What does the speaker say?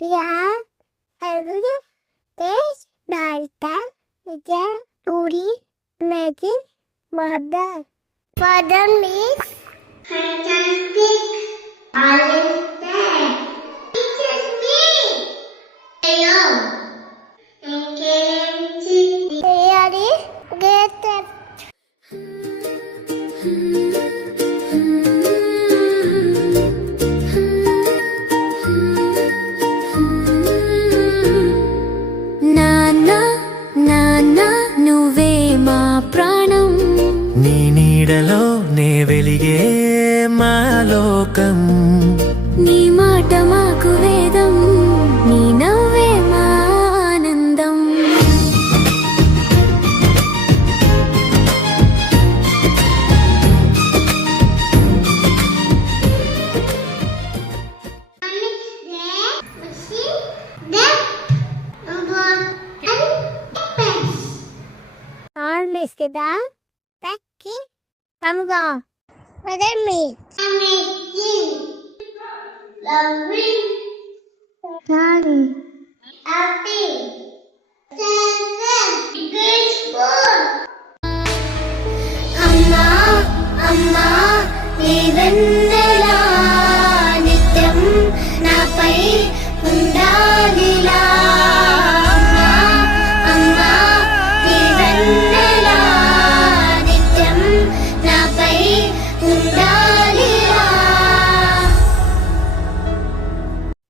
Yeah, every day, night, yeah, Uri, Megan, Mother. Father means fantastic. Understand. Teaches me. Hello. Engaging. Theory. Get it. నాన్న నాన్న నువ్వే మా ప్రాణం, నీ నీడలో నే వెలిగే మా లోకం. నీ మాట మాకు వేదం, నీ నవ్వే మా ఆనందం. Miss kita, Becky, kamu go. Father means amazing, loving, kind, happy, sensitive, graceful. అమ్మా అమ్మా నీ వెన్నెలా నిత్యం నాపై